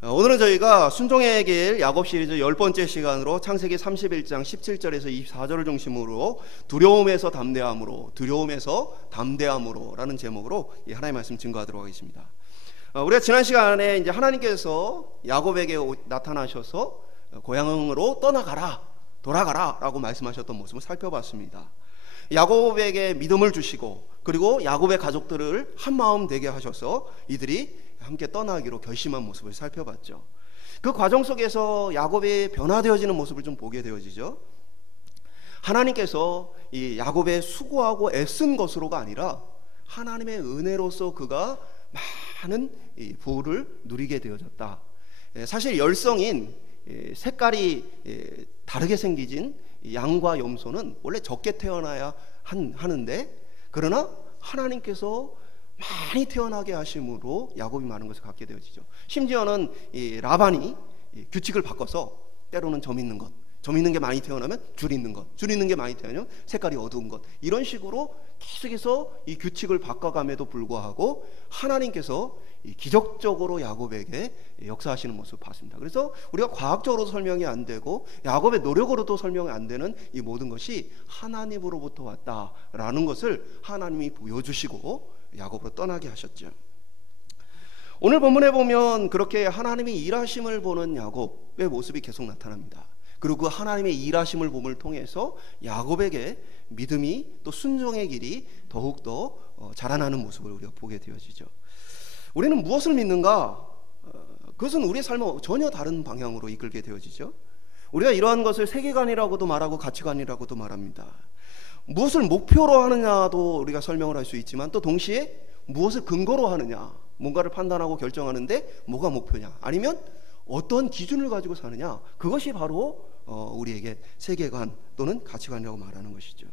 오늘은 저희가 순종의 길 야곱 시리즈 10번째 시간으로 창세기 31장 17절에서 24절을 중심으로 두려움에서 담대함으로 라는 제목으로 하나님의 말씀 증거하도록 하겠습니다. 우리가 지난 시간에 이제 하나님께서 야곱에게 나타나셔서 고향으로 돌아가라 라고 말씀하셨던 모습을 살펴봤습니다. 야곱에게 믿음을 주시고 그리고 야곱의 가족들을 한마음 되게 하셔서 이들이 함께 떠나기로 결심한 모습을 살펴봤죠. 그 과정 속에서 야곱이 변화되어지는 모습을 좀 보게 되어지죠. 하나님께서 이 야곱의 수고하고 애쓴 것으로가 아니라 하나님의 은혜로서 그가 많은 이 부를 누리게 되어졌다. 사실 열성인 색깔이 다르게 생기진 양과 염소는 원래 적게 태어나야 하는데, 그러나 하나님께서 많이 태어나게 하심으로 야곱이 많은 것을 갖게 되어지죠. 심지어는 이 라반이 규칙을 바꿔서 때로는 점 있는 게 많이 태어나면 줄 있는 게 많이 태어나면 색깔이 어두운 것, 이런 식으로 계속해서 이 규칙을 바꿔감에도 불구하고 하나님께서 기적적으로 야곱에게 역사하시는 모습을 봤습니다. 그래서 우리가 과학적으로도 설명이 안 되고 야곱의 노력으로도 설명이 안 되는 이 모든 것이 하나님으로부터 왔다라는 것을 하나님이 보여주시고 야곱으로 떠나게 하셨죠. 오늘 본문에 보면 그렇게 하나님이 일하심을 보는 야곱의 모습이 계속 나타납니다. 그리고 그 하나님의 일하심을 봄을 통해서 야곱에게 믿음이 또 순종의 길이 더욱더 자라나는 모습을 우리가 보게 되어지죠. 우리는 무엇을 믿는가? 그것은 우리의 삶을 전혀 다른 방향으로 이끌게 되어지죠. 우리가 이러한 것을 세계관이라고도 말하고 가치관이라고도 말합니다. 무엇을 목표로 하느냐도 우리가 설명을 할 수 있지만 또 동시에 무엇을 근거로 하느냐, 뭔가를 판단하고 결정하는데 뭐가 목표냐, 아니면 어떤 기준을 가지고 사느냐, 그것이 바로 우리에게 세계관 또는 가치관이라고 말하는 것이죠.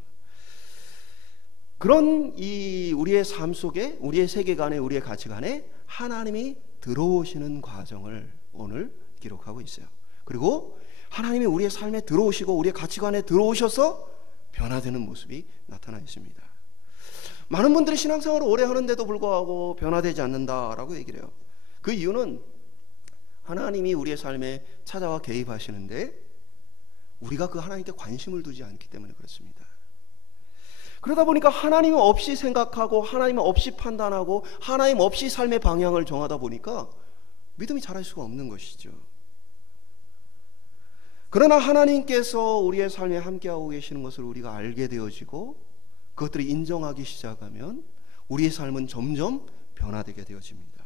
그런 이 우리의 삶 속에, 우리의 세계관에, 우리의 가치관에 하나님이 들어오시는 과정을 오늘 기록하고 있어요. 그리고 하나님이 우리의 삶에 들어오시고 우리의 가치관에 들어오셔서 변화되는 모습이 나타나 있습니다. 많은 분들이 신앙생활을 오래 하는데도 불구하고 변화되지 않는다라고 얘기를 해요. 그 이유는 하나님이 우리의 삶에 찾아와 개입하시는데 우리가 그 하나님께 관심을 두지 않기 때문에 그렇습니다. 그러다 보니까 하나님 없이 생각하고 하나님 없이 판단하고 하나님 없이 삶의 방향을 정하다 보니까 믿음이 자랄 수가 없는 것이죠. 그러나 하나님께서 우리의 삶에 함께하고 계시는 것을 우리가 알게 되어지고 그것들을 인정하기 시작하면 우리의 삶은 점점 변화되게 되어집니다.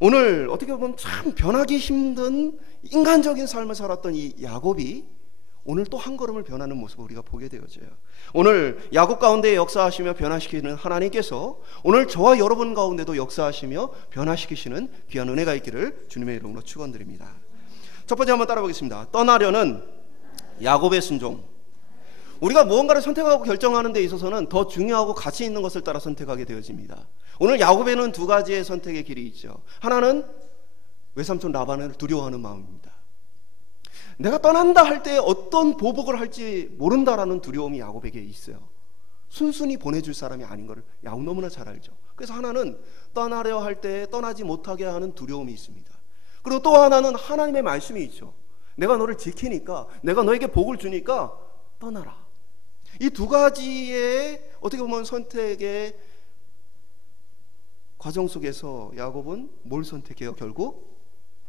오늘 어떻게 보면 참 변하기 힘든 인간적인 삶을 살았던 이 야곱이 오늘 또 한 걸음을 변하는 모습을 우리가 보게 되어져요. 오늘 야곱 가운데 역사하시며 변화시키는 하나님께서 오늘 저와 여러분 가운데도 역사하시며 변화시키시는 귀한 은혜가 있기를 주님의 이름으로 축원드립니다. 첫 번째 한번 따라 보겠습니다. 떠나려는 야곱의 순종. 우리가 무언가를 선택하고 결정하는 데 있어서는 더 중요하고 가치 있는 것을 따라 선택하게 되어집니다. 오늘 야곱에는 두 가지의 선택의 길이 있죠. 하나는 외삼촌 라반을 두려워하는 마음입니다. 내가 떠난다 할 때 어떤 보복을 할지 모른다라는 두려움이 야곱에게 있어요. 순순히 보내줄 사람이 아닌 것을 야곱 너무나 잘 알죠. 그래서 하나는 떠나려 할 때 떠나지 못하게 하는 두려움이 있습니다. 그리고 또 하나는 하나님의 말씀이 있죠. 내가 너를 지키니까, 내가 너에게 복을 주니까 떠나라. 이 두 가지의 어떻게 보면 선택의 과정 속에서 야곱은 뭘 선택해요? 결국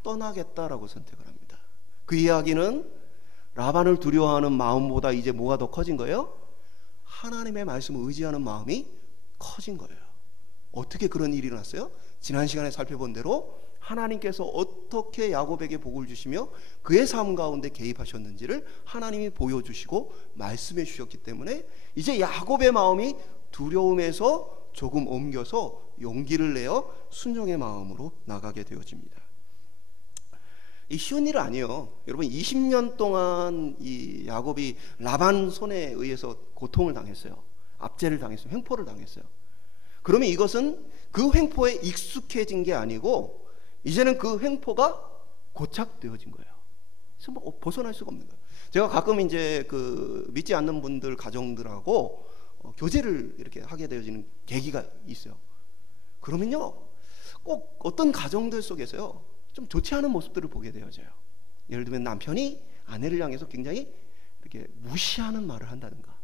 떠나겠다라고 선택을 합니다. 그 이야기는 라반을 두려워하는 마음보다 이제 뭐가 더 커진 거예요? 하나님의 말씀을 의지하는 마음이 커진 거예요. 어떻게 그런 일이 일어났어요? 지난 시간에 살펴본 대로 하나님께서 어떻게 야곱에게 복을 주시며 그의 삶 가운데 개입하셨는지를 하나님이 보여주시고 말씀해 주셨기 때문에 이제 야곱의 마음이 두려움에서 조금 옮겨서 용기를 내어 순종의 마음으로 나가게 되어집니다. 이 쉬운 일은 아니에요. 여러분 20년 동안 이 야곱이 라반 손에 의해서 고통을 당했어요. 압제를 당했어요. 횡포를 당했어요. 그러면 이것은 그 횡포에 익숙해진 게 아니고 이제는 그 횡포가 고착되어진 거예요. 그래서 뭐 벗어날 수가 없는 거예요. 제가 가끔 이제 그 믿지 않는 분들 가정들하고 교제를 이렇게 하게 되어지는 계기가 있어요. 그러면요, 꼭 어떤 가정들 속에서요, 좀 좋지 않은 모습들을 보게 되어져요. 예를 들면 남편이 아내를 향해서 굉장히 이렇게 무시하는 말을 한다든가,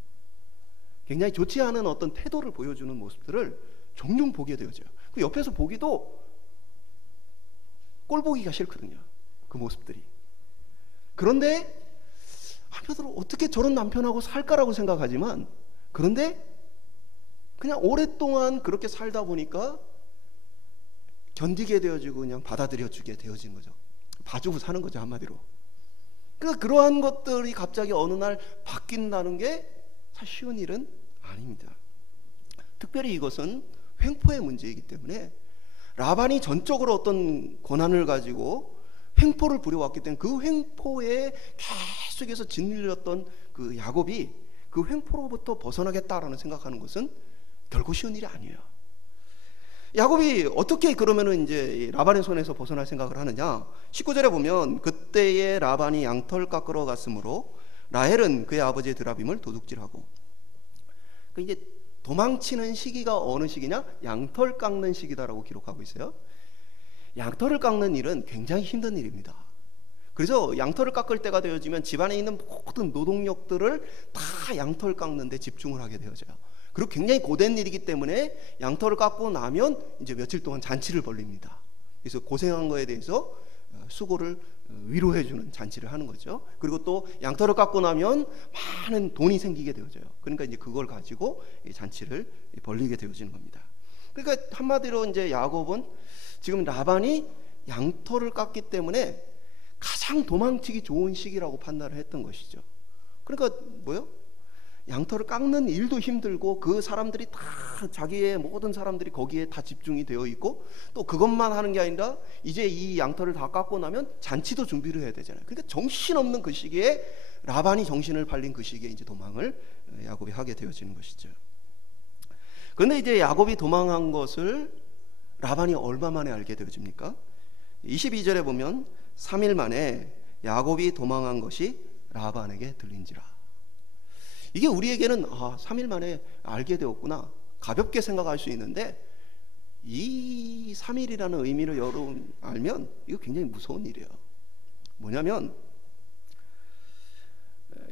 굉장히 좋지 않은 어떤 태도를 보여주는 모습들을 종종 보게 되어져요. 그 옆에서 보기도 꼴 보기가 싫거든요, 그 모습들이. 그런데 한편으로 어떻게 저런 남편하고 살까라고 생각하지만, 그런데 그냥 오랫동안 그렇게 살다 보니까 견디게 되어지고 그냥 받아들여주게 되어진 거죠. 봐주고 사는 거죠, 한마디로. 그러니까 그러한 것들이 갑자기 어느 날 바뀐다는 게 사실 쉬운 일은 아닙니다. 특별히 이것은 횡포의 문제이기 때문에 라반이 전적으로 어떤 권한을 가지고 횡포를 부려왔기 때문에 그 횡포에 계속해서 짓눌렸던 그 야곱이 그 횡포로부터 벗어나겠다라는 생각하는 것은 결코 쉬운 일이 아니에요. 야곱이 어떻게 그러면은 이제 라반의 손에서 벗어날 생각을 하느냐? 19절에 보면 그때에 라반이 양털 깎으러 갔으므로 라헬은 그의 아버지의 드라빔을 도둑질하고. 그 이제 도망치는 시기가 어느 시기냐? 양털 깎는 시기다라고 기록하고 있어요. 양털을 깎는 일은 굉장히 힘든 일입니다. 그래서 양털을 깎을 때가 되어지면 집안에 있는 모든 노동력들을 다 양털 깎는 데 집중을 하게 되어져요. 그리고 굉장히 고된 일이기 때문에 양털을 깎고 나면 이제 며칠 동안 잔치를 벌립니다. 그래서 고생한 거에 대해서 수고를 위로해주는 잔치를 하는 거죠. 그리고 또 양털을 깎고 나면 많은 돈이 생기게 되어져요. 그러니까 이제 그걸 가지고 잔치를 벌리게 되어지는 겁니다. 그러니까 한마디로 이제 야곱은 지금 라반이 양털을 깎기 때문에 가장 도망치기 좋은 시기라고 판단을 했던 것이죠. 그러니까 뭐요? 양털을 깎는 일도 힘들고 그 사람들이 다 자기의 모든 사람들이 거기에 다 집중이 되어 있고 또 그것만 하는 게 아니라 이제 이 양털을 다 깎고 나면 잔치도 준비를 해야 되잖아요. 그러니까 정신없는 그 시기에 라반이 정신을 팔린 그 시기에 이제 도망을 야곱이 하게 되어지는 것이죠. 그런데 이제 야곱이 도망한 것을 라반이 얼마 만에 알게 되어집니까? 22절에 보면 3일 만에 야곱이 도망한 것이 라반에게 들린지라. 이게 우리에게는 3일 만에 알게 되었구나 가볍게 생각할 수 있는데 이 3일이라는 의미를 여러분 알면 이거 굉장히 무서운 일이에요. 뭐냐면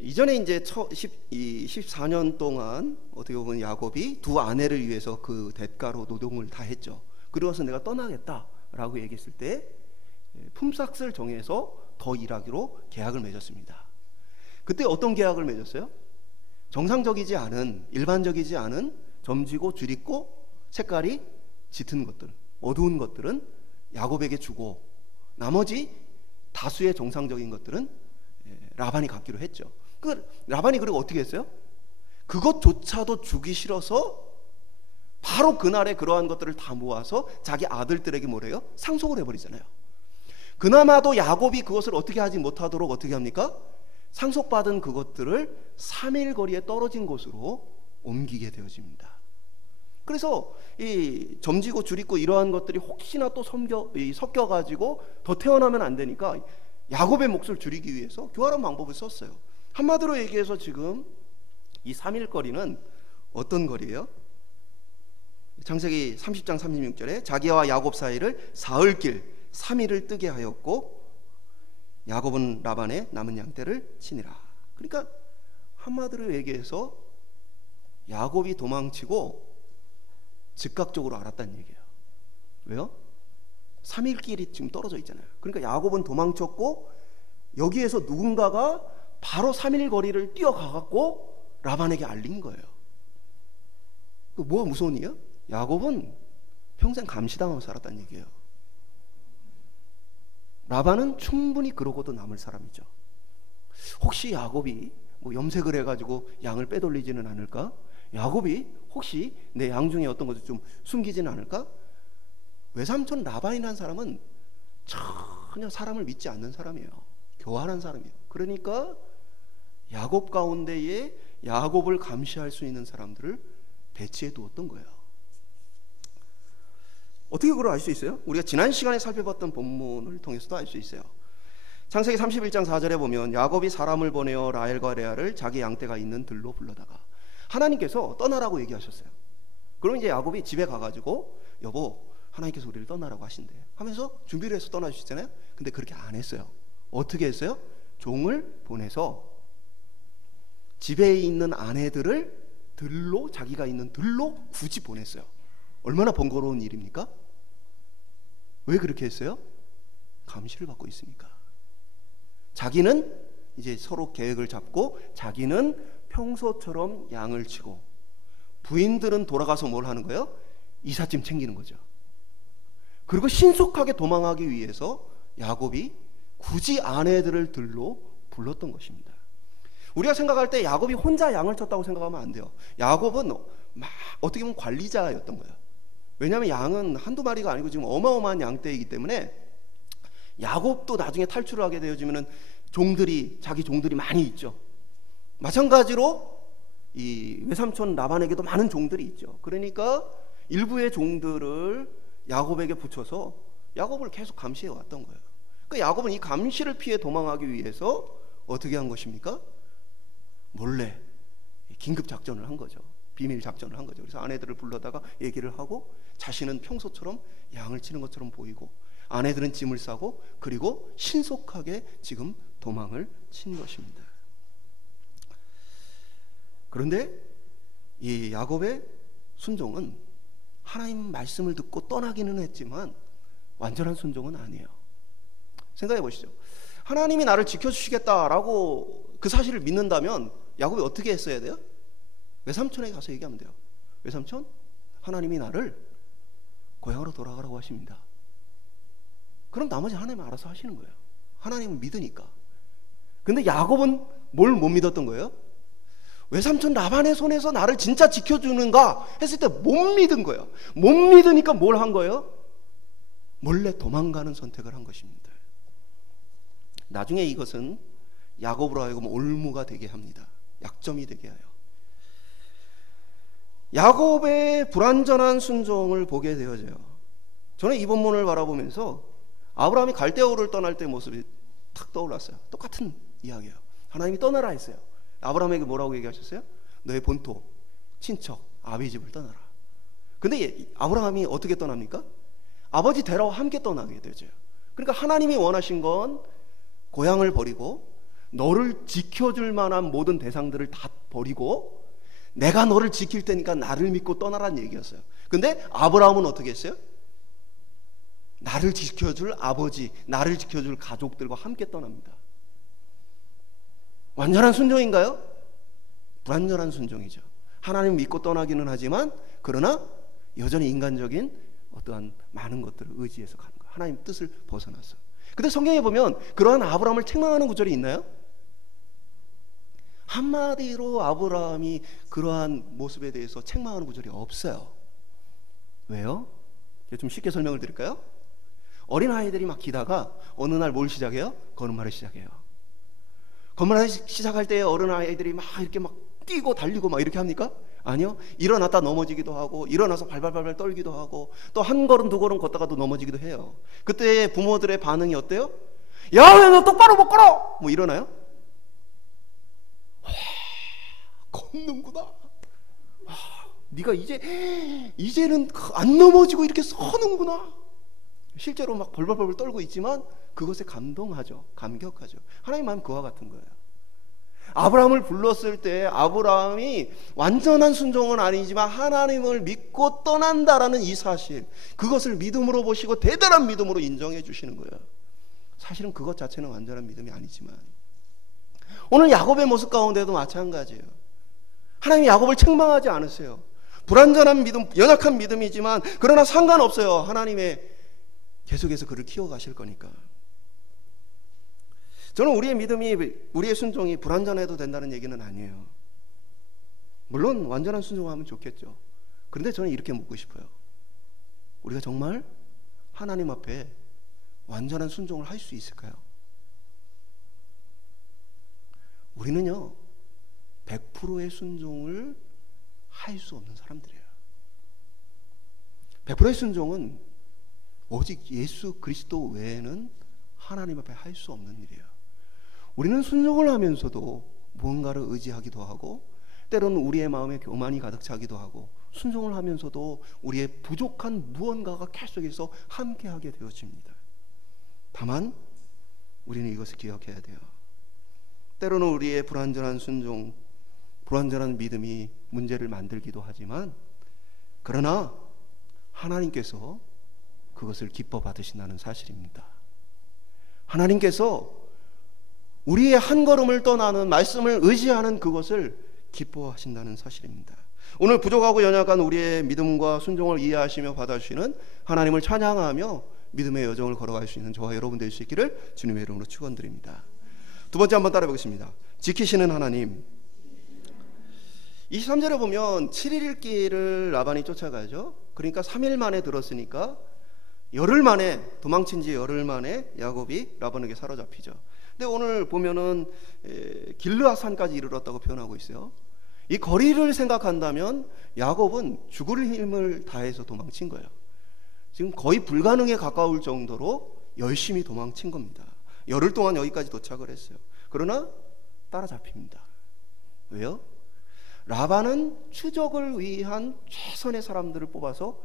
이전에 이제 14년 동안 어떻게 보면 야곱이 두 아내를 위해서 그 대가로 노동을 다 했죠. 그러고서 내가 떠나겠다라고 얘기했을 때 품삯을 정해서 더 일하기로 계약을 맺었습니다. 그때 어떤 계약을 맺었어요? 정상적이지 않은, 일반적이지 않은 점지고 줄있고 색깔이 짙은 것들, 어두운 것들은 야곱에게 주고 나머지 다수의 정상적인 것들은 라반이 갖기로 했죠. 그 라반이 그리고 어떻게 했어요? 그것조차도 주기 싫어서 바로 그날에 그러한 것들을 다 모아서 자기 아들들에게 뭐래요? 상속을 해버리잖아요. 그나마도 야곱이 그것을 어떻게 하지 못하도록 어떻게 합니까? 상속받은 그것들을 3일 거리에 떨어진 곳으로 옮기게 되어집니다. 그래서 이 점지고 줄있고 이러한 것들이 혹시나 또 섞여가지고 더 태어나면 안 되니까 야곱의 몫을 줄이기 위해서 교활한 방법을 썼어요. 한마디로 얘기해서 지금 이 3일 거리는 어떤 거리예요? 창세기 30장 36절에 자기와 야곱 사이를 사흘길 3일을 뜨게 하였고 야곱은 라반의 남은 양떼를 치니라. 그러니까 한마디로 얘기해서 야곱이 도망치고 즉각적으로 알았다는 얘기예요. 왜요? 3일 길이 지금 떨어져 있잖아요. 그러니까 야곱은 도망쳤고 여기에서 누군가가 바로 3일 거리를 뛰어가갖고 라반에게 알린 거예요. 뭐가 무서운 일이야? 야곱은 평생 감시당하고 살았다는 얘기예요. 라반은 충분히 그러고도 남을 사람이죠. 혹시 야곱이 뭐 염색을 해가지고 양을 빼돌리지는 않을까? 야곱이 혹시 내 양 중에 어떤 것을 좀 숨기지는 않을까? 외삼촌 라반이라는 사람은 전혀 사람을 믿지 않는 사람이에요. 교활한 사람이에요. 그러니까 야곱 가운데에 야곱을 감시할 수 있는 사람들을 배치해 두었던 거예요. 어떻게 그걸 알 수 있어요? 우리가 지난 시간에 살펴봤던 본문을 통해서도 알 수 있어요. 창세기 31장 4절에 보면 야곱이 사람을 보내어 라헬과 레아를 자기 양떼가 있는 들로 불러다가 하나님께서 떠나라고 얘기하셨어요. 그럼 이제 야곱이 집에 가가지고 여보 하나님께서 우리를 떠나라고 하신대 하면서 준비를 해서 떠나주시잖아요. 근데 그렇게 안 했어요. 어떻게 했어요? 종을 보내서 집에 있는 아내들을 들로, 자기가 있는 들로 굳이 보냈어요. 얼마나 번거로운 일입니까? 왜 그렇게 했어요? 감시를 받고 있으니까. 자기는 이제 서로 계획을 잡고 자기는 평소처럼 양을 치고, 부인들은 돌아가서 뭘 하는 거예요? 이삿짐 챙기는 거죠. 그리고 신속하게 도망하기 위해서 야곱이 굳이 아내들을 들로 불렀던 것입니다. 우리가 생각할 때 야곱이 혼자 양을 쳤다고 생각하면 안 돼요. 야곱은 막 어떻게 보면 관리자였던 거예요. 왜냐하면 양은 한두 마리가 아니고 지금 어마어마한 양떼이기 때문에 야곱도 나중에 탈출을 하게 되어지면은 자기 종들이 많이 있죠. 마찬가지로 이 외삼촌 라반에게도 많은 종들이 있죠. 그러니까 일부의 종들을 야곱에게 붙여서 야곱을 계속 감시해 왔던 거예요. 그러니까 야곱은 이 감시를 피해 도망하기 위해서 어떻게 한 것입니까? 몰래 긴급 작전을 한 거죠. 비밀 작전을 한 거죠. 그래서 아내들을 불러다가 얘기를 하고, 자신은 평소처럼 양을 치는 것처럼 보이고 아내들은 짐을 싸고, 그리고 신속하게 지금 도망을 친 것입니다. 그런데 이 야곱의 순종은 하나님 말씀을 듣고 떠나기는 했지만 완전한 순종은 아니에요. 생각해 보시죠. 하나님이 나를 지켜주시겠다라고 그 사실을 믿는다면 야곱이 어떻게 했어야 돼요? 외삼촌에게 가서 얘기하면 돼요. 외삼촌, 하나님이 나를 고향으로 돌아가라고 하십니다. 그럼 나머지 하나님 알아서 하시는 거예요. 하나님은 믿으니까. 근데 야곱은 뭘 못 믿었던 거예요? 외삼촌 라반의 손에서 나를 진짜 지켜주는가 했을 때 못 믿은 거예요. 못 믿으니까 뭘 한 거예요? 몰래 도망가는 선택을 한 것입니다. 나중에 이것은 야곱으로 하여금 올무가 되게 합니다. 약점이 되게 해요. 야곱의 불완전한 순종을 보게 되어져요. 저는 이 본문을 바라보면서 아브라함이 갈대아우를 떠날 때 모습이 탁 떠올랐어요. 똑같은 이야기예요. 하나님이 떠나라 했어요. 아브라함에게 뭐라고 얘기하셨어요? 너의 본토, 친척, 아비 집을 떠나라. 근데 아브라함이 어떻게 떠납니까? 아버지 데라와 함께 떠나게 되죠. 그러니까 하나님이 원하신 건 고향을 버리고 너를 지켜줄 만한 모든 대상들을 다 버리고 내가 너를 지킬 테니까 나를 믿고 떠나라는 얘기였어요. 근데 아브라함은 어떻게 했어요? 나를 지켜줄 아버지, 나를 지켜줄 가족들과 함께 떠납니다. 완전한 순종인가요? 불완전한 순종이죠. 하나님 믿고 떠나기는 하지만 그러나 여전히 인간적인 어떠한 많은 것들을 의지해서 가는 거예요. 하나님 뜻을 벗어나서. 근데 성경에 보면 그러한 아브라함을 책망하는 구절이 있나요? 한마디로 아브라함이 그러한 모습에 대해서 책망하는 구절이 없어요. 왜요? 좀 쉽게 설명을 드릴까요? 어린아이들이 막 기다가 어느 날 뭘 시작해요? 걸음마를 시작해요. 걸음마를 시작할 때 어린아이들이 막 이렇게 막 뛰고 달리고 막 이렇게 합니까? 아니요. 일어났다 넘어지기도 하고 일어나서 발발발발 떨기도 하고 또 한 걸음 두 걸음 걷다가도 넘어지기도 해요. 그때 부모들의 반응이 어때요? 야, 왜 너 똑바로 못 걸어! 뭐 이러나요? 걷는구나. 네가 이제는 안 넘어지고 이렇게 서는구나. 실제로 막 벌벌벌 떨고 있지만 그것에 감동하죠. 감격하죠. 하나님 마음 그와 같은 거예요. 아브라함을 불렀을 때 아브라함이 완전한 순종은 아니지만 하나님을 믿고 떠난다라는 이 사실, 그것을 믿음으로 보시고 대단한 믿음으로 인정해 주시는 거예요. 사실은 그것 자체는 완전한 믿음이 아니지만 오늘 야곱의 모습 가운데도 마찬가지예요. 하나님이 야곱을 책망하지 않으세요. 불완전한 믿음, 연약한 믿음이지만 그러나 상관없어요. 하나님의 계속해서 그를 키워가실 거니까. 저는 우리의 믿음이, 우리의 순종이 불완전해도 된다는 얘기는 아니에요. 물론 완전한 순종하면 좋겠죠. 그런데 저는 이렇게 묻고 싶어요. 우리가 정말 하나님 앞에 완전한 순종을 할 수 있을까요? 우리는요 100%의 순종을 할 수 없는 사람들이에요. 100%의 순종은 오직 예수 그리스도 외에는 하나님 앞에 할 수 없는 일이에요. 우리는 순종을 하면서도 무언가를 의지하기도 하고 때로는 우리의 마음에 교만이 가득 차기도 하고 순종을 하면서도 우리의 부족한 무언가가 계속해서 함께하게 되어집니다. 다만 우리는 이것을 기억해야 돼요. 때로는 우리의 불완전한 순종, 불완전한 믿음이 문제를 만들기도 하지만, 그러나 하나님께서 그것을 기뻐 받으신다는 사실입니다. 하나님께서 우리의 한 걸음을 떠나는 말씀을 의지하는 그것을 기뻐하신다는 사실입니다. 오늘 부족하고 연약한 우리의 믿음과 순종을 이해하시며 받아주시는 하나님을 찬양하며 믿음의 여정을 걸어갈 수 있는 저와 여러분 될 수 있기를 주님의 이름으로 축원드립니다. 두 번째 한번 따라해 보겠습니다. 지키시는 하나님. 23절에 보면 7일 길을 라반이 쫓아가죠. 그러니까 3일 만에 들었으니까 열흘 만에, 도망친 지 열흘 만에 야곱이 라반에게 사로잡히죠. 근데 오늘 보면은 길르앗산까지 이르렀다고 표현하고 있어요. 이 거리를 생각한다면 야곱은 죽을 힘을 다해서 도망친 거예요. 지금 거의 불가능에 가까울 정도로 열심히 도망친 겁니다. 열흘 동안 여기까지 도착을 했어요. 그러나 따라잡힙니다. 왜요? 라반은 추적을 위한 최선의 사람들을 뽑아서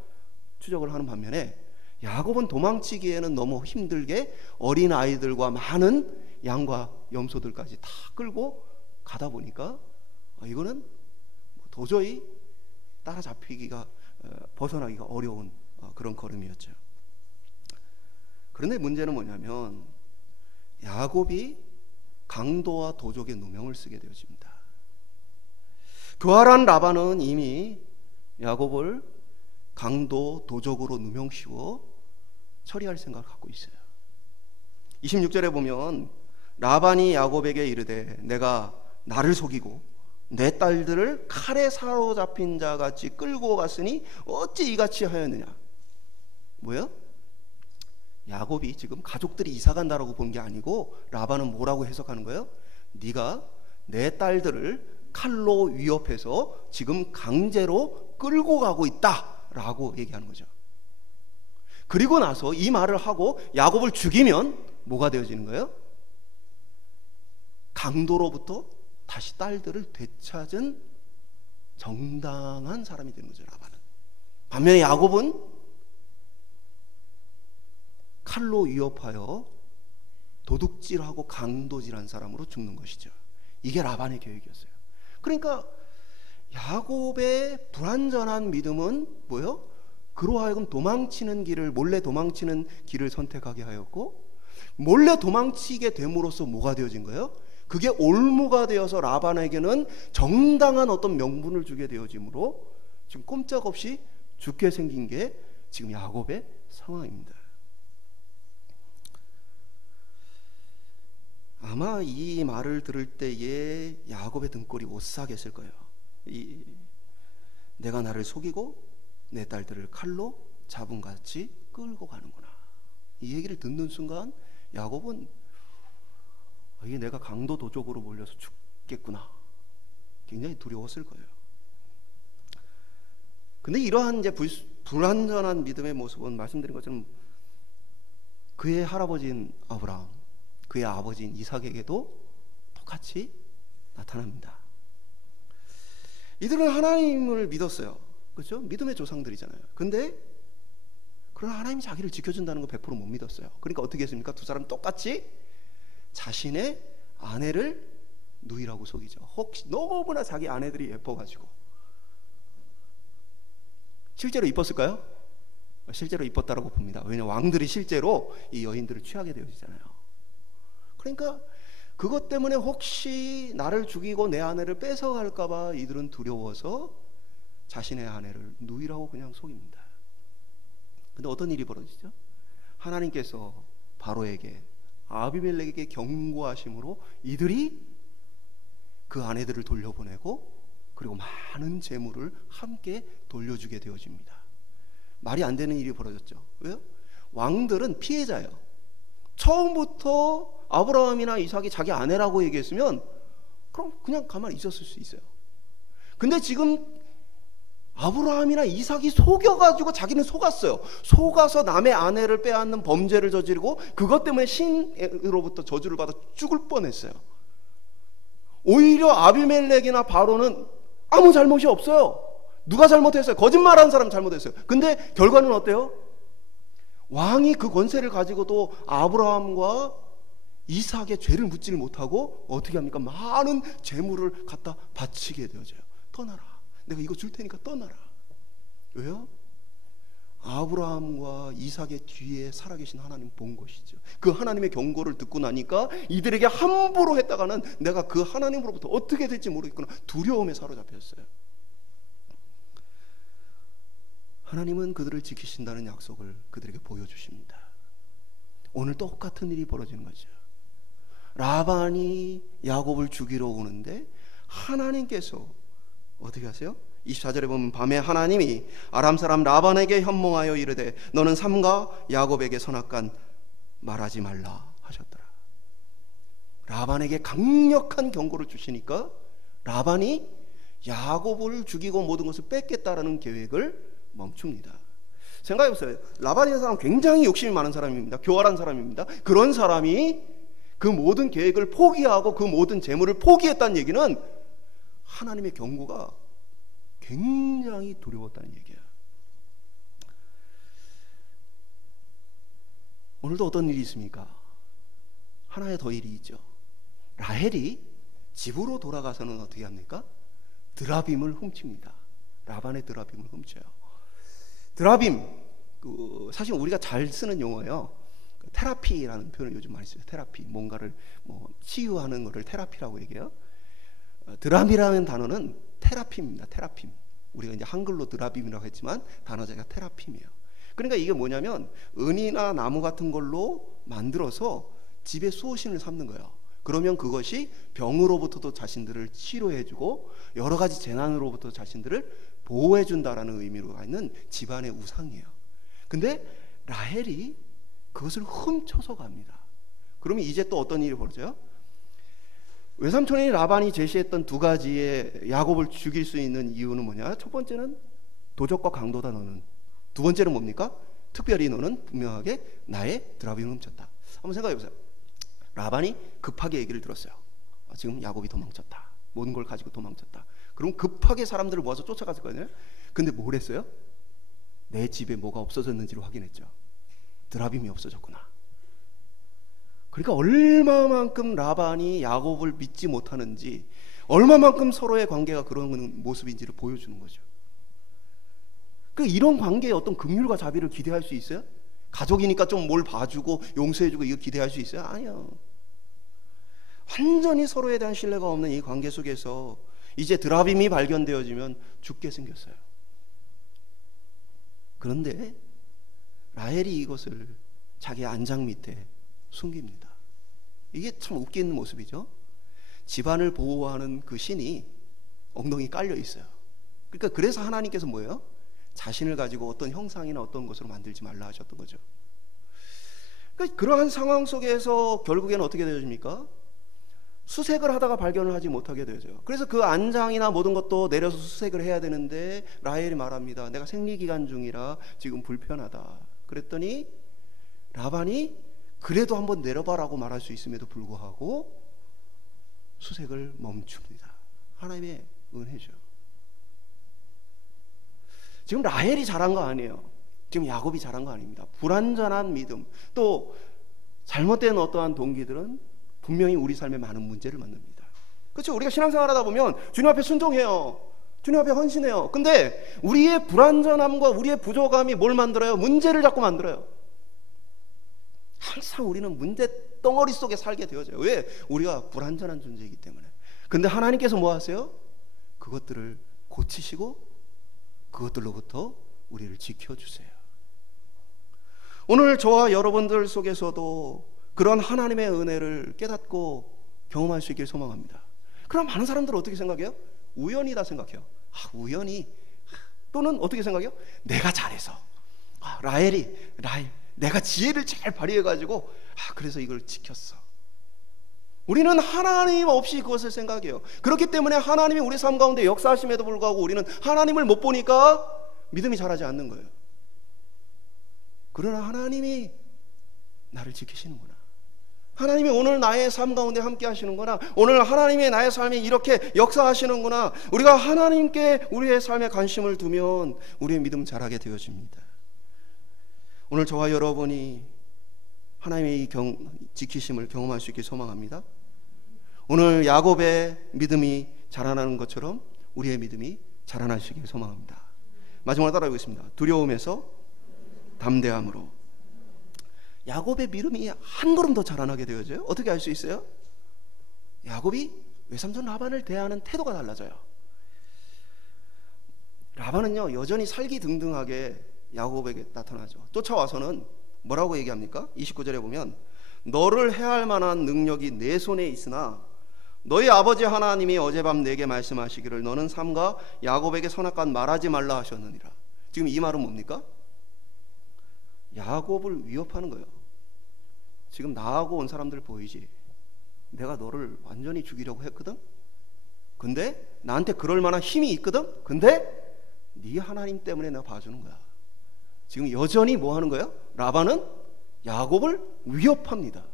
추적을 하는 반면에 야곱은 도망치기에는 너무 힘들게 어린 아이들과 많은 양과 염소들까지 다 끌고 가다 보니까 이거는 도저히 따라잡히기가, 벗어나기가 어려운 그런 걸음이었죠. 그런데 문제는 뭐냐면 야곱이 강도와 도적의 누명을 쓰게 되어집니다. 교활한 라반은 이미 야곱을 강도, 도적으로 누명씌워 처리할 생각을 갖고 있어요. 26절에 보면 라반이 야곱에게 이르되 내가 나를 속이고 내 딸들을 칼에 사로잡힌 자같이 끌고 갔으니 어찌 이같이 하였느냐. 뭐예요? 야곱이 지금 가족들이 이사간다라고 본 게 아니고 라반은 뭐라고 해석하는 거예요? 네가 내 딸들을 칼로 위협해서 지금 강제로 끌고 가고 있다라고 얘기하는 거죠. 그리고 나서 이 말을 하고 야곱을 죽이면 뭐가 되어지는 거예요? 강도로부터 다시 딸들을 되찾은 정당한 사람이 되는 거죠, 라반은. 반면에 야곱은 칼로 위협하여 도둑질하고 강도질한 사람으로 죽는 것이죠. 이게 라반의 계획이었어요. 그러니까 야곱의 불완전한 믿음은 뭐예요? 그로 하여금 도망치는 길을, 몰래 도망치는 길을 선택하게 하였고, 몰래 도망치게 됨으로써 뭐가 되어진 거예요? 그게 올무가 되어서 라반에게는 정당한 어떤 명분을 주게 되어지므로 지금 꼼짝없이 죽게 생긴 게 지금 야곱의 상황입니다. 아마 이 말을 들을 때에 야곱의 등골이 오싹했을 거예요. 내가 나를 속이고 내 딸들을 칼로 잡음같이 끌고 가는구나. 이 얘기를 듣는 순간 야곱은 이게 내가 강도 도적으로 몰려서 죽겠구나. 굉장히 두려웠을 거예요. 근데 이러한 이제 불완전한 믿음의 모습은 말씀드린 것처럼 그의 할아버지인 아브라함, 그의 아버지인 이삭에게도 똑같이 나타납니다. 이들은 하나님을 믿었어요. 그렇죠? 믿음의 조상들이잖아요. 근데 그러나 하나님이 자기를 지켜준다는 거 100% 못 믿었어요. 그러니까 어떻게 했습니까? 두 사람 똑같이 자신의 아내를 누이라고 속이죠. 혹시 너무나 자기 아내들이 예뻐가지고. 실제로 이뻤을까요? 실제로 이뻤다라고 봅니다. 왜냐하면 왕들이 실제로 이 여인들을 취하게 되어지잖아요. 그러니까 그것 때문에 혹시 나를 죽이고 내 아내를 뺏어갈까봐 이들은 두려워서 자신의 아내를 누이라고 그냥 속입니다. 근데 어떤 일이 벌어지죠? 하나님께서 바로에게, 아비멜렉에게 경고하심으로 이들이 그 아내들을 돌려보내고 그리고 많은 재물을 함께 돌려주게 되어집니다. 말이 안 되는 일이 벌어졌죠. 왜요? 왕들은 피해자예요. 처음부터 아브라함이나 이삭이 자기 아내라고 얘기했으면 그럼 그냥 가만히 있었을 수 있어요. 근데 지금 아브라함이나 이삭이 속여가지고 자기는 속았어요. 속아서 남의 아내를 빼앗는 범죄를 저지르고 그것 때문에 신으로부터 저주를 받아 죽을 뻔했어요. 오히려 아비멜렉이나 바로는 아무 잘못이 없어요. 누가 잘못했어요? 거짓말하는 사람 잘못했어요. 근데 결과는 어때요? 왕이 그 권세를 가지고도 아브라함과 이삭의 죄를 묻지를 못하고 어떻게 합니까? 많은 재물을 갖다 바치게 되어져요. 떠나라. 내가 이거 줄 테니까 떠나라. 왜요? 아브라함과 이삭의 뒤에 살아계신 하나님 본 것이죠. 그 하나님의 경고를 듣고 나니까 이들에게 함부로 했다가는 내가 그 하나님으로부터 어떻게 될지 모르겠구나 두려움에 사로잡혔어요. 하나님은 그들을 지키신다는 약속을 그들에게 보여주십니다. 오늘 똑같은 일이 벌어지는 거죠. 라반이 야곱을 죽이러 오는데 하나님께서 어떻게 하세요? 24절에 보면 밤에 하나님이 아람 사람 라반에게 현몽하여 이르되 너는 삼가 야곱에게 선악간 말하지 말라 하셨더라. 라반에게 강력한 경고를 주시니까 라반이 야곱을 죽이고 모든 것을 뺏겠다라는 계획을 멈춥니다. 생각해보세요. 라반이라는 사람은 굉장히 욕심이 많은 사람입니다. 교활한 사람입니다. 그런 사람이 그 모든 계획을 포기하고 그 모든 재물을 포기했다는 얘기는 하나님의 경고가 굉장히 두려웠다는 얘기야. 오늘도 어떤 일이 있습니까? 하나의 더 일이 있죠. 라헬이 집으로 돌아가서는 어떻게 합니까? 드라빔을 훔칩니다. 라반의 드라빔을 훔쳐요. 드라빔, 사실 우리가 잘 쓰는 용어예요. 테라피라는 표현을 요즘 많이 써요. 테라피, 뭔가를 치유하는 것을 테라피라고 얘기해요. 드라빔이라는 단어는 테라핌입니다. 테라핌. 우리가 이제 한글로 드라빔이라고 했지만 단어 자체가 테라핌이에요. 그러니까 이게 뭐냐면 은이나 나무 같은 걸로 만들어서 집에 수호신을 삼는 거예요. 그러면 그것이 병으로부터도 자신들을 치료해주고 여러 가지 재난으로부터 자신들을 보호해준다라는 의미로 있는 집안의 우상이에요. 근데 라헬이 그것을 훔쳐서 갑니다. 그러면 이제 또 어떤 일이 벌어져요? 외삼촌인 라반이 제시했던 두 가지의 야곱을 죽일 수 있는 이유는 뭐냐? 첫 번째는 도적과 강도다 너는. 두 번째는 뭡니까? 특별히 너는 분명하게 나의 드라빔을 훔쳤다. 한번 생각해 보세요. 라반이 급하게 얘기를 들었어요. 지금 야곱이 도망쳤다. 모든 걸 가지고 도망쳤다. 그럼 급하게 사람들을 모아서 쫓아갔을 거예요. 근데 뭘 했어요? 내 집에 뭐가 없어졌는지를 확인했죠. 드라빔이 없어졌구나. 그러니까 얼마만큼 라반이 야곱을 믿지 못하는지, 얼마만큼 서로의 관계가 그런 모습인지를 보여주는 거죠. 이런 관계에 어떤 긍휼과 자비를 기대할 수 있어요? 가족이니까 좀 뭘 봐주고 용서해주고 이거 기대할 수 있어요? 아니요. 완전히 서로에 대한 신뢰가 없는 이 관계 속에서 이제 드라빔이 발견되어지면 죽게 생겼어요. 그런데 라헬이 이것을 자기 안장 밑에 숨깁니다. 이게 참 웃기는 모습이죠. 집안을 보호하는 그 신이 엉덩이 깔려 있어요. 그러니까 그래서 하나님께서 뭐예요? 자신을 가지고 어떤 형상이나 어떤 것으로 만들지 말라 하셨던 거죠. 그러니까 그러한 상황 속에서 결국에는 어떻게 되어집니까? 수색을 하다가 발견을 하지 못하게 되죠. 그래서 그 안장이나 모든 것도 내려서 수색을 해야 되는데 라헬이 말합니다. 내가 생리기간 중이라 지금 불편하다. 그랬더니 라반이 그래도 한번 내려봐라고 말할 수 있음에도 불구하고 수색을 멈춥니다. 하나님의 은혜죠. 지금 라헬이 잘한 거 아니에요. 지금 야곱이 잘한 거 아닙니다. 불완전한 믿음, 또 잘못된 어떠한 동기들은 분명히 우리 삶에 많은 문제를 만듭니다. 그렇죠? 우리가 신앙생활 하다 보면 주님 앞에 순종해요. 주님 앞에 헌신해요. 근데 우리의 불완전함과 우리의 부족함이 뭘 만들어요? 문제를 자꾸 만들어요. 항상 우리는 문제 덩어리 속에 살게 되어져요. 왜? 우리가 불완전한 존재이기 때문에. 근데 하나님께서 뭐 하세요? 그것들을 고치시고 그것들로부터 우리를 지켜주세요. 오늘 저와 여러분들 속에서도 그런 하나님의 은혜를 깨닫고 경험할 수 있길 소망합니다. 그럼 많은 사람들은 어떻게 생각해요? 우연이다 생각해요. 우연히. 또는 어떻게 생각해요? 내가 잘해서. 라헬 내가 지혜를 잘 발휘해가지고 그래서 이걸 지켰어. 우리는 하나님 없이 그것을 생각해요. 그렇기 때문에 하나님이 우리 삶 가운데 역사하심에도 불구하고 우리는 하나님을 못 보니까 믿음이 자라지 않는 거예요. 그러나 하나님이 나를 지키시는구나. 하나님이 오늘 나의 삶 가운데 함께 하시는구나, 오늘 하나님의 나의 삶에 이렇게 역사하시는구나, 우리가 하나님께 우리의 삶에 관심을 두면 우리의 믿음 자라게 되어집니다. 오늘 저와 여러분이 하나님의 이 지키심을 경험할 수 있게 소망합니다. 오늘 야곱의 믿음이 자라나는 것처럼 우리의 믿음이 자라나시길 소망합니다. 마지막으로 따라하겠습니다. 두려움에서 담대함으로. 야곱의 믿음이 한 걸음 더 자라나게 되어져요. 어떻게 알 수 있어요? 야곱이 외삼촌 라반을 대하는 태도가 달라져요. 라반은요 여전히 살기등등하게 야곱에게 나타나죠. 쫓아와서는 뭐라고 얘기합니까? 29절에 보면 너를 해할 만한 능력이 내 손에 있으나 너희 아버지 하나님이 어젯밤 내게 말씀하시기를 너는 삼가 야곱에게 선악간 말하지 말라 하셨느니라. 지금 이 말은 뭡니까? 야곱을 위협하는 거예요. 지금 나하고 온 사람들 보이지? 내가 너를 완전히 죽이려고 했거든? 근데 나한테 그럴 만한 힘이 있거든? 근데 네 하나님 때문에 내가 봐주는 거야. 지금 여전히 뭐 하는 거예요? 라반은 야곱을 위협합니다.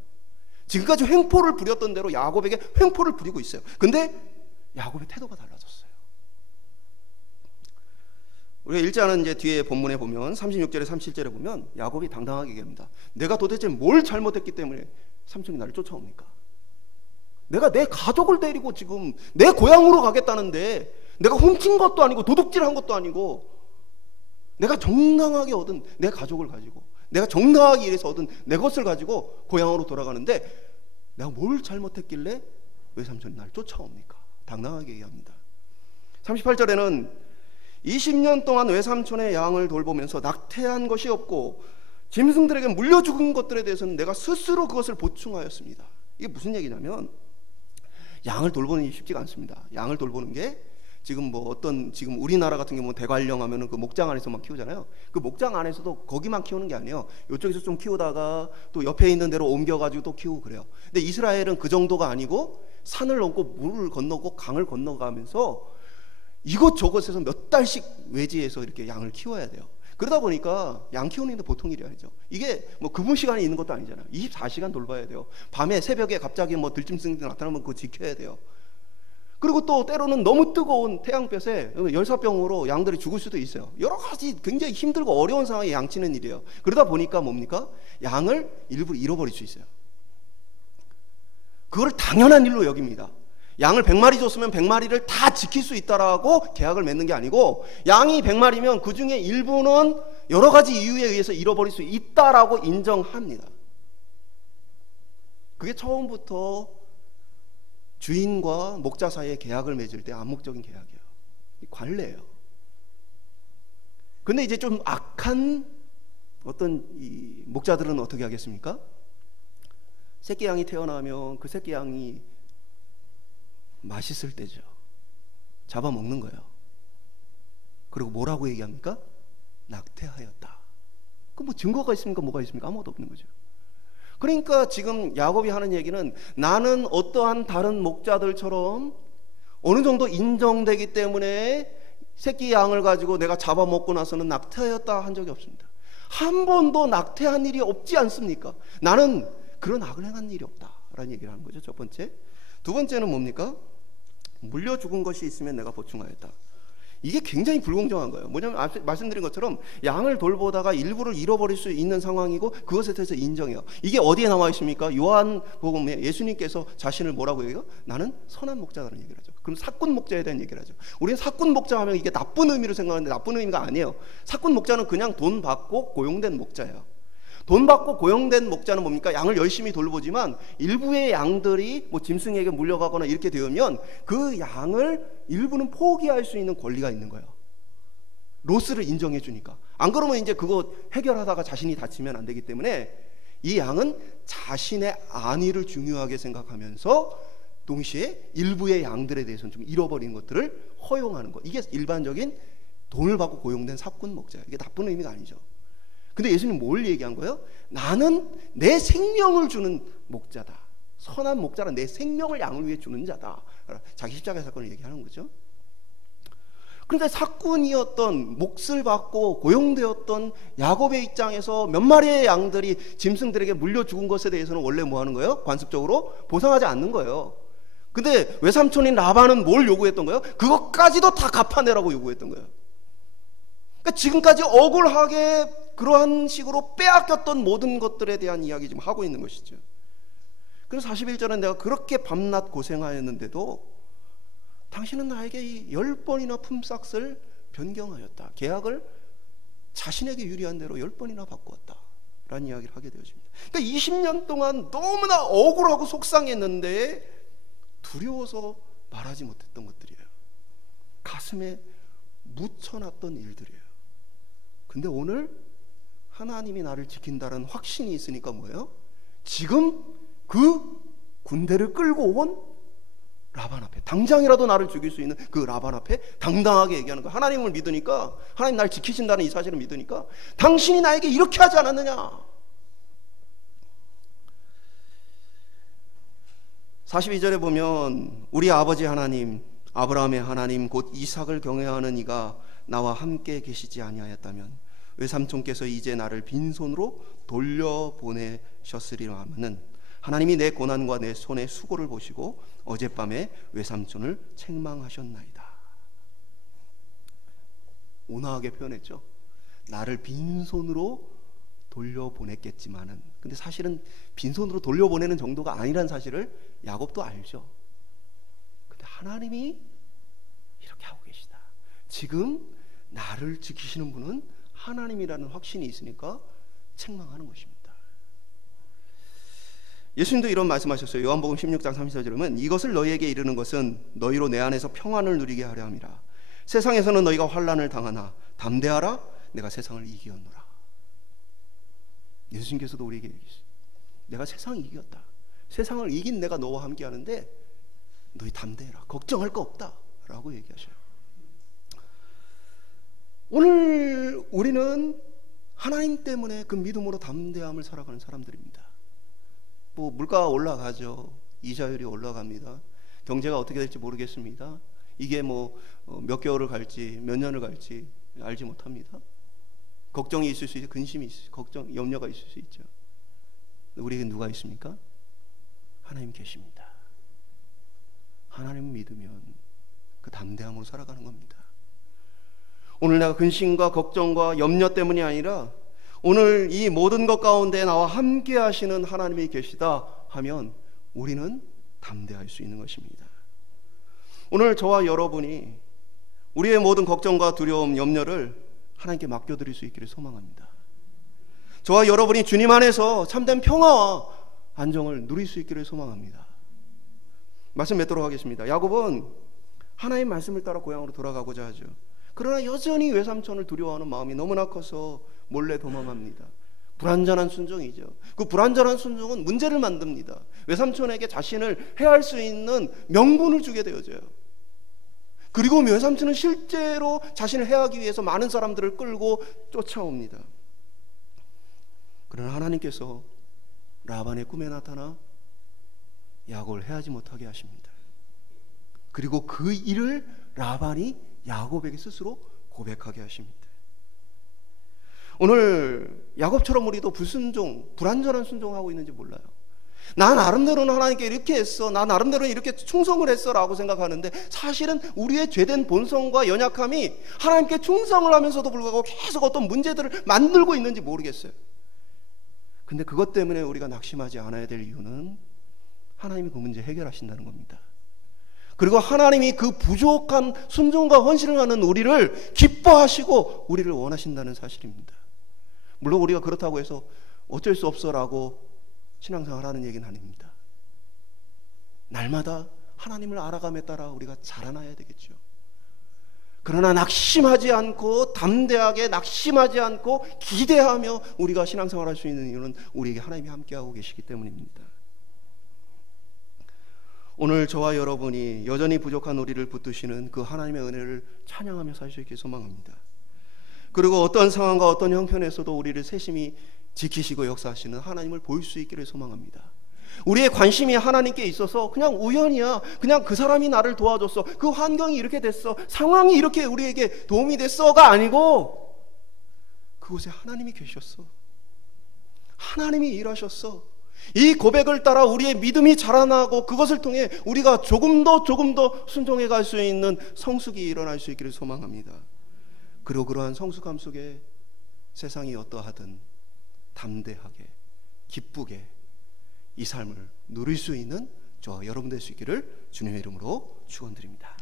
지금까지 횡포를 부렸던 대로 야곱에게 횡포를 부리고 있어요. 근데 야곱의 태도가 달라졌어요. 우리가 읽자는 이제 뒤에 본문에 보면 36절에 37절에 보면 야곱이 당당하게 얘기합니다. 내가 도대체 뭘 잘못했기 때문에 삼촌이 나를 쫓아옵니까? 내가 내 가족을 데리고 지금 내 고향으로 가겠다는데 내가 훔친 것도 아니고 도둑질한 것도 아니고 내가 정당하게 얻은 내 가족을 가지고 내가 정당하게 일해서 얻은 내 것을 가지고 고향으로 돌아가는데 내가 뭘 잘못했길래 외삼촌이 나를 쫓아옵니까? 당당하게 얘기합니다. 38절에는 20년 동안 외삼촌의 양을 돌보면서 낙태한 것이 없고 짐승들에게 물려 죽은 것들에 대해서는 내가 스스로 그것을 보충하였습니다. 이게 무슨 얘기냐면 양을 돌보는 게 쉽지가 않습니다. 양을 돌보는 게 지금 지금 우리나라 같은 경우 대관령 하면은 그 목장 안에서만 키우잖아요. 그 목장 안에서도 거기만 키우는 게 아니에요. 이쪽에서 좀 키우다가 또 옆에 있는 데로 옮겨가지고 또 키우고 그래요. 근데 이스라엘은 그 정도가 아니고 산을 넘고 물을 건너고 강을 건너가면서 이곳저곳에서 몇 달씩 외지에서 이렇게 양을 키워야 돼요. 그러다 보니까 양 키우는 게 보통 일이 아니죠. 이게 뭐 근무 시간이 있는 것도 아니잖아요. 24시간 돌봐야 돼요. 밤에 새벽에 갑자기 뭐 들짐승들이 나타나면 그거 지켜야 돼요. 그리고 또 때로는 너무 뜨거운 태양볕에 열사병으로 양들이 죽을 수도 있어요. 여러 가지 굉장히 힘들고 어려운 상황에 양치는 일이에요. 그러다 보니까 뭡니까? 양을 일부러 잃어버릴 수 있어요. 그걸 당연한 일로 여깁니다. 양을 100마리 줬으면 100마리를 다 지킬 수 있다라고 계약을 맺는 게 아니고 양이 100마리면 그 중에 일부는 여러 가지 이유에 의해서 잃어버릴 수 있다라고 인정합니다. 그게 처음부터 주인과 목자 사이에 계약을 맺을 때 암묵적인 계약이에요. 관례예요. 근데 이제 좀 악한 어떤 이 목자들은 어떻게 하겠습니까? 새끼 양이 태어나면 그 새끼 양이 맛있을 때죠. 잡아먹는 거예요. 그리고 뭐라고 얘기합니까? 낙태하였다. 그 뭐 증거가 있습니까? 뭐가 있습니까? 아무것도 없는 거죠. 그러니까 지금 야곱이 하는 얘기는 나는 어떠한 다른 목자들처럼 어느 정도 인정되기 때문에 새끼 양을 가지고 내가 잡아먹고 나서는 낙태하였다 한 적이 없습니다. 한 번도 낙태한 일이 없지 않습니까? 나는 그런 악을 행한 일이 없다라는 얘기를 하는 거죠. 첫 번째. 두 번째는 뭡니까? 물려 죽은 것이 있으면 내가 보충하였다. 이게 굉장히 불공정한 거예요. 뭐냐면 앞서 말씀드린 것처럼 양을 돌보다가 일부를 잃어버릴 수 있는 상황이고 그것에 대해서 인정해요. 이게 어디에 나와 있습니까? 요한복음에 예수님께서 자신을 뭐라고 얘기해요? 나는 선한 목자라는 얘기를 하죠. 그럼 사꾼 목자에 대한 얘기를 하죠. 우리는 사꾼 목자 하면 이게 나쁜 의미로 생각하는데 나쁜 의미가 아니에요. 사꾼 목자는 그냥 돈 받고 고용된 목자예요. 돈 받고 고용된 목자는 뭡니까? 양을 열심히 돌보지만 일부의 양들이 뭐 짐승에게 물려가거나 이렇게 되면 그 양을 일부는 포기할 수 있는 권리가 있는 거예요. 로스를 인정해 주니까. 안 그러면 이제 그거 해결하다가 자신이 다치면 안 되기 때문에 이 양은 자신의 안위를 중요하게 생각하면서 동시에 일부의 양들에 대해서는 좀 잃어버린 것들을 허용하는 것. 이게 일반적인 돈을 받고 고용된 사꾼 목자예요. 이게 나쁜 의미가 아니죠. 근데 예수님 뭘 얘기한 거예요? 나는 내 생명을 주는 목자다. 선한 목자는 내 생명을 양을 위해 주는 자다. 자기 십자가의 사건을 얘기하는 거죠. 그런데 사꾼이었던, 몫을 받고 고용되었던 야곱의 입장에서 몇 마리의 양들이 짐승들에게 물려 죽은 것에 대해서는 원래 뭐 하는 거예요? 관습적으로 보상하지 않는 거예요. 근데 외삼촌인 라반은 뭘 요구했던 거예요? 그것까지도 다 갚아내라고 요구했던 거예요. 그러니까 지금까지 억울하게 그러한 식으로 빼앗겼던 모든 것들에 대한 이야기 지금 하고 있는 것이죠. 그래서 41절은 내가 그렇게 밤낮 고생하였는데도 당신은 나에게 이 10번이나 품삯을 변경하였다. 계약을 자신에게 유리한 대로 10번이나 바꾸었다 라는 이야기를 하게 되어집니다. 그러니까 20년 동안 너무나 억울하고 속상했는데 두려워서 말하지 못했던 것들이에요. 가슴에 묻혀놨던 일들이에요. 근데 오늘 하나님이 나를 지킨다는 확신이 있으니까 뭐예요? 지금 그 군대를 끌고 온 라반 앞에, 당장이라도 나를 죽일 수 있는 그 라반 앞에 당당하게 얘기하는 거예요. 하나님을 믿으니까, 하나님 날 지키신다는 이 사실을 믿으니까, 당신이 나에게 이렇게 하지 않았느냐. 42절에 보면 우리 아버지 하나님, 아브라함의 하나님 곧 이삭을 경외하는 이가 나와 함께 계시지 아니하였다면 외삼촌께서 이제 나를 빈손으로 돌려보내셨으리라 하면은 하나님이 내 고난과 내 손의 수고를 보시고 어젯밤에 외삼촌을 책망하셨나이다. 온화하게 표현했죠. 나를 빈손으로 돌려보냈겠지만은, 근데 사실은 빈손으로 돌려보내는 정도가 아니란 사실을 야곱도 알죠. 근데 하나님이 이렇게 하고 계시다. 지금 나를 지키시는 분은 하나님이라는 확신이 있으니까 책망하는 것입니다. 예수님도 이런 말씀하셨어요. 요한복음 16장 34절에 보면 이것을 너희에게 이르는 것은 너희로 내 안에서 평안을 누리게 하려 함이라. 세상에서는 너희가 환난을 당하나 담대하라, 내가 세상을 이기었노라. 예수님께서도 우리에게 얘기했어요. 내가 세상을 이겼다. 세상을 이긴 내가 너와 함께 하는데 너희 담대해라. 걱정할 거 없다 라고 얘기하셔요. 오늘 우리는 하나님 때문에 그 믿음으로 담대함을 살아가는 사람들입니다. 뭐 물가가 올라가죠. 이자율이 올라갑니다. 경제가 어떻게 될지 모르겠습니다. 이게 뭐 몇 개월을 갈지 몇 년을 갈지 알지 못합니다. 걱정이 있을 수 있고 근심이 있을, 걱정, 염려가 있을 수 있죠. 우리에게 누가 있습니까? 하나님 계십니다. 하나님을 믿으면 그 담대함으로 살아가는 겁니다. 오늘 내가 근심과 걱정과 염려 때문이 아니라 오늘 이 모든 것 가운데 나와 함께 하시는 하나님이 계시다 하면 우리는 담대할 수 있는 것입니다. 오늘 저와 여러분이 우리의 모든 걱정과 두려움, 염려를 하나님께 맡겨드릴 수 있기를 소망합니다. 저와 여러분이 주님 안에서 참된 평화와 안정을 누릴 수 있기를 소망합니다. 말씀 맺도록 하겠습니다. 야곱은 하나님 말씀을 따라 고향으로 돌아가고자 하죠. 그러나 여전히 외삼촌을 두려워하는 마음이 너무나 커서 몰래 도망합니다. 불완전한 순종이죠. 그 불완전한 순종은 문제를 만듭니다. 외삼촌에게 자신을 해할 수 있는 명분을 주게 되어져요. 그리고 외삼촌은 실제로 자신을 해하기 위해서 많은 사람들을 끌고 쫓아옵니다. 그러나 하나님께서 라반의 꿈에 나타나 야곱을 해하지 못하게 하십니다. 그리고 그 일을 라반이 야곱에게 스스로 고백하게 하십니다. 오늘 야곱처럼 우리도 불순종, 불완전한 순종하고 있는지 몰라요. 나 나름대로는 하나님께 이렇게 했어, 나 나름대로는 이렇게 충성을 했어 라고 생각하는데 사실은 우리의 죄된 본성과 연약함이 하나님께 충성을 하면서도 불구하고 계속 어떤 문제들을 만들고 있는지 모르겠어요. 근데 그것 때문에 우리가 낙심하지 않아야 될 이유는 하나님이 그 문제 해결하신다는 겁니다. 그리고 하나님이 그 부족한 순종과 헌신을 하는 우리를 기뻐하시고 우리를 원하신다는 사실입니다. 물론 우리가 그렇다고 해서 어쩔 수 없어라고 신앙생활 하는 얘기는 아닙니다. 날마다 하나님을 알아감에 따라 우리가 자라나야 되겠죠. 그러나 낙심하지 않고 담대하게 낙심하지 않고 기대하며 우리가 신앙생활 할 수 있는 이유는 우리에게 하나님이 함께하고 계시기 때문입니다. 오늘 저와 여러분이 여전히 부족한 우리를 붙드시는 그 하나님의 은혜를 찬양하며 살 수 있게 소망합니다. 그리고 어떤 상황과 어떤 형편에서도 우리를 세심히 지키시고 역사하시는 하나님을 볼 수 있기를 소망합니다. 우리의 관심이 하나님께 있어서 그냥 우연이야. 그냥 그 사람이 나를 도와줬어. 그 환경이 이렇게 됐어. 상황이 이렇게 우리에게 도움이 됐어가 아니고 그곳에 하나님이 계셨어. 하나님이 일하셨어. 이 고백을 따라 우리의 믿음이 자라나고 그것을 통해 우리가 조금 더 순종해 갈 수 있는 성숙이 일어날 수 있기를 소망합니다. 그리고 그러한 성숙함 속에 세상이 어떠하든 담대하게 기쁘게 이 삶을 누릴 수 있는 저와 여러분 될 수 있기를 주님의 이름으로 축원드립니다.